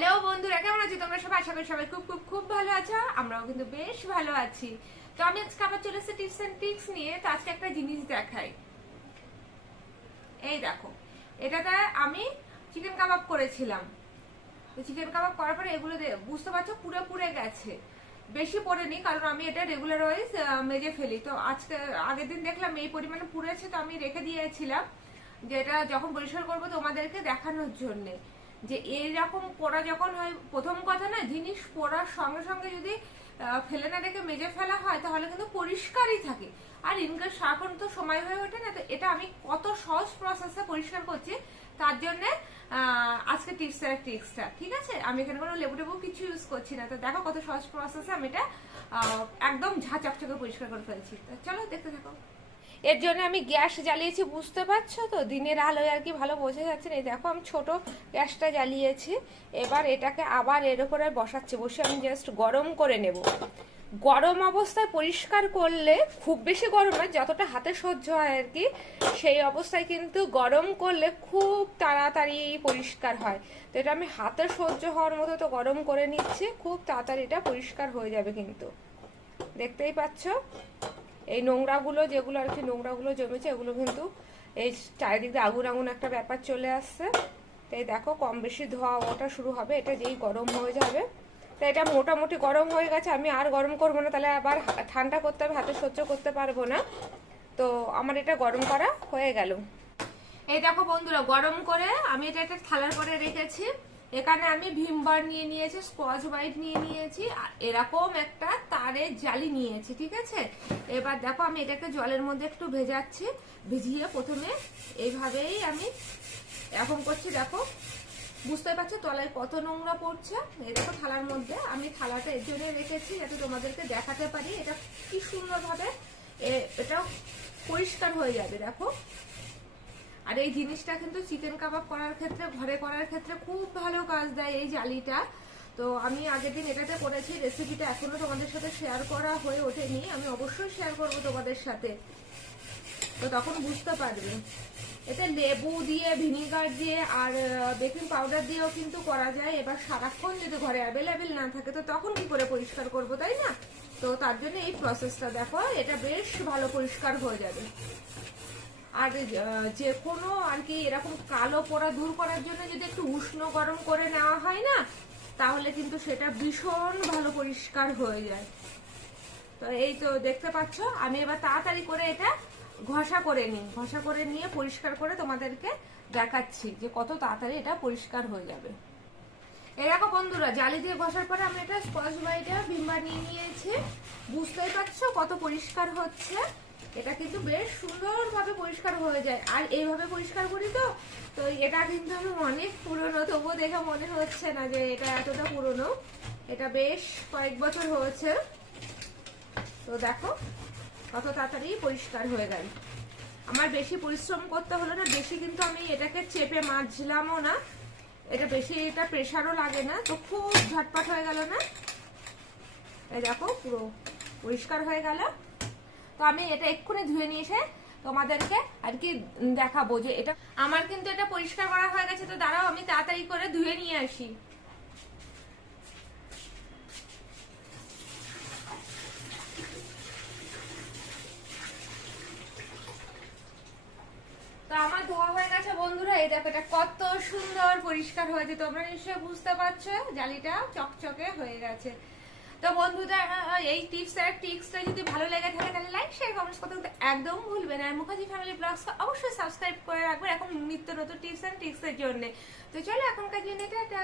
Hello বন্ধুরা, কেমন আছো তোমরা সবাই? আশা করি সবাই খুব খুব খুব ভালো আছো। আমরাও কিন্তু বেশ ভালো আছি। তো আমি আজকে আবার চলে এসেছি টিপস এন্ড ট্রিক্স নিয়ে। তো আজকে একটা জিনিস দেখাই। এই দেখো, এটাতে আমি চিকেন কাবাব করেছিলাম। তো চিকেন কাবাব করার পরে এগুলো বুঝতে পারছো পুরো পুড়ে গেছে। বেশি পড়েনি, কারণ আমি এটা রেগুলার ওয়াইজ মেজে ফেলি। তো আজকে আগের দিন দেখলাম এই পরিমাণে পুড়েছে, তো আমি রেখে দিয়েছিলাম যে এটা যখন পরিষ্কার করবো তোমাদেরকে দেখানোর জন্যে যে এইরকম পোড়া যখন হয়। প্রথম কথা না, জিনিস পোড়ার সঙ্গে সঙ্গে যদি ফেলে না রেখে মেজে ফেলা হয় তাহলে কিন্তু পরিষ্কারই থাকে। আর ইনকার সারাক্ষণ তো সময় হয়ে ওঠে না। তো এটা আমি কত সহজ প্রসেসে পরিষ্কার করছি, তার জন্য আজকে টিপসটা ঠিক আছে। আমি এখানে কোনো লেবু টেবু কিছু ইউজ করছি না। তো দেখো কত সহজ প্রসেসে আমি এটা একদম ঝাঁ চকচকে পরিষ্কার করে ফেলছি। তো চলো দেখতে থাকো। এর জন্য আমি গ্যাস জ্বালিয়েছি, বুঝতে পারছো তো, দিনের আলোয় আর কি ভালো বোঝা যাচ্ছে না। এই দেখো আমি ছোট গ্যাসটা জ্বালিয়েছি। এবার এটাকে আবার এর উপরে বসাচ্ছি, বসে আমি জাস্ট গরম করে নেব। গরম অবস্থায় পরিষ্কার করলে, খুব বেশি গরম নয়, যতটা হাতে সহ্য হয় আর কি, সেই অবস্থায় কিন্তু গরম করলে খুব তাড়াতাড়ি পরিষ্কার হয়। তো এটা আমি হাতে সহ্য হওয়ার মতো তো গরম করে নিচ্ছি, খুব তাড়াতাড়ি এটা পরিষ্কার হয়ে যাবে। কিন্তু দেখতেই পাচ্ছ এই নোংরাগুলো, যেগুলো আর কি নোংরাগুলো জমেছে, এগুলো কিন্তু এই চারিদিক দিয়ে আগুন আগুন একটা ব্যাপার চলে আসছে। তাই দেখো কম বেশি ধোয়া ওটা শুরু হবে এটা যেই গরম হয়ে যাবে। তো এটা মোটামুটি গরম হয়ে গেছে, আমি আর গরম করবো না, তাহলে আবার ঠান্ডা করতে হবে, হাতে সহ্য করতে পারবো না। তো আমার এটা গরম করা হয়ে গেল। এই দেখো বন্ধুরা, গরম করে আমি এটা একটা থালার পরে রেখেছি। এখানে আমি ভিমবার নিয়ে নিয়েছি, স্কচ ব্রাইট নিয়ে নিয়েছি, আর এরকম একটা তারের জালি নিয়েছি, ঠিক আছে। এবার দেখো আমি এটাকে জলের মধ্যে একটু ভেজাচ্ছি। ভিজিয়ে প্রথমে এইভাবেই আমি এখন করছি। দেখো বুঝতে পারছো তলায় কত নোংরা পড়ছে। এই দেখো থালার মধ্যে আমি থালাটা এর জন্য রেখেছি যাতে তোমাদেরকে দেখাতে পারি এটা কি সুন্দরভাবে এটা পরিষ্কার হয়ে যাবে। দেখো, আর এই জিনিসটা কিন্তু চিকেন কাবাব করার ক্ষেত্রে, ঘরে করার ক্ষেত্রে খুব ভালো কাজ দেয় এই জালিটা। তো আমি আগের দিন এটাতে করেছি, রেসিপিটা এখনো তোমাদের সাথে শেয়ার করা হয়ে ওঠেনি, আমি অবশ্যই শেয়ার করব তোমাদের সাথে, তো তখন বুঝতে পারবে। এতে লেবু দিয়ে, ভিনিগার দিয়ে আর বেকিং পাউডার দিয়েও কিন্তু করা যায়। এবার সারাক্ষণ যদি ঘরে অ্যাভেলেবেল না থাকে তো তখন কি করে পরিষ্কার করবো, তাই না? তো তার জন্য এই প্রসেসটা দেখো, এটা বেশ ভালো পরিষ্কার হয়ে যাবে। আর যে কোনো আর কি এরকম কালো পোড়া দূর করার জন্য যদি একটু উষ্ণ গরম করে নেওয়া হয় না, তাহলে কিন্তু সেটা ভীষণ ভালো পরিষ্কার হয়ে যায়। তো এই তো দেখতে পাচ্ছ, আমি এবার তাড়াতাড়ি করে এটা ঘষা করে নিই। ঘষা করে নিয়ে পরিষ্কার করে তোমাদেরকে দেখাচ্ছি যে কত তাড়াতাড়ি এটা পরিষ্কার হয়ে যাবে। এরকম বন্ধুরা, জালি দিয়ে ঘষার পরে আমি এটা স্কচ ব্রাইটে ভিমবার নিয়ে নিয়েছি। বুঝতেই পারছো কত পরিষ্কার হচ্ছে। এটা কিন্তু বেশ সুন্দরভাবে পরিষ্কার হয়ে যায়। আর এইভাবে পরিষ্কার করি তো তো এটা কিন্তু আমি অনেক পুরনো, তবুও দেখে মনে হচ্ছে না যে এটা এতটা পুরনো। এটা বেশ কয়েক বছর হয়েছে। তো দেখো কত তাড়াতাড়ি পরিষ্কার হয়ে গেল। আমার বেশি পরিশ্রম করতে হলো না, বেশি কিন্তু আমি এটাকে চেপে মাজলামও না, এটা বেশি এটা প্রেশারও লাগে না, তো খুব ঝটপট হয়ে গেল না। এই দেখো পুরো পরিষ্কার হয়ে গেল। তো আমি এটা এক্ষুনি ধুয়ে নিয়ে এসে তোমাদেরকে আর কি দেখাবো যে এটা আমার কিন্তু এটা পরিষ্কার করা হয়ে গেছে। তো দাঁড়াও আমি তাড়াতাড়ি করে ধুয়ে নিয়ে আসি। তো আমার ধোয়া হয়ে গেছে বন্ধুরা। এই দেখো এটা কত সুন্দর পরিষ্কার হয়েছে, তোমরা নিশ্চয়ই বুঝতে পারছো, জালিটা চকচকে হয়ে গেছে। তো বন্ধুরা, এই টিপস আর ট্রিক্সটা যদি ভালো লেগে থাকে তাহলে লাইক, শেয়ার, কমেন্টস করতে কিন্তু একদম ভুলবেন। আর মুখার্জি ফ্যামিলি ব্লগসকে অবশ্যই সাবস্ক্রাইব করে রাখবেন এখন নিত্য নতুন টিপস এন্ড ট্রিক্সের জন্য। তো চলো এখনকার জন্য টাটা।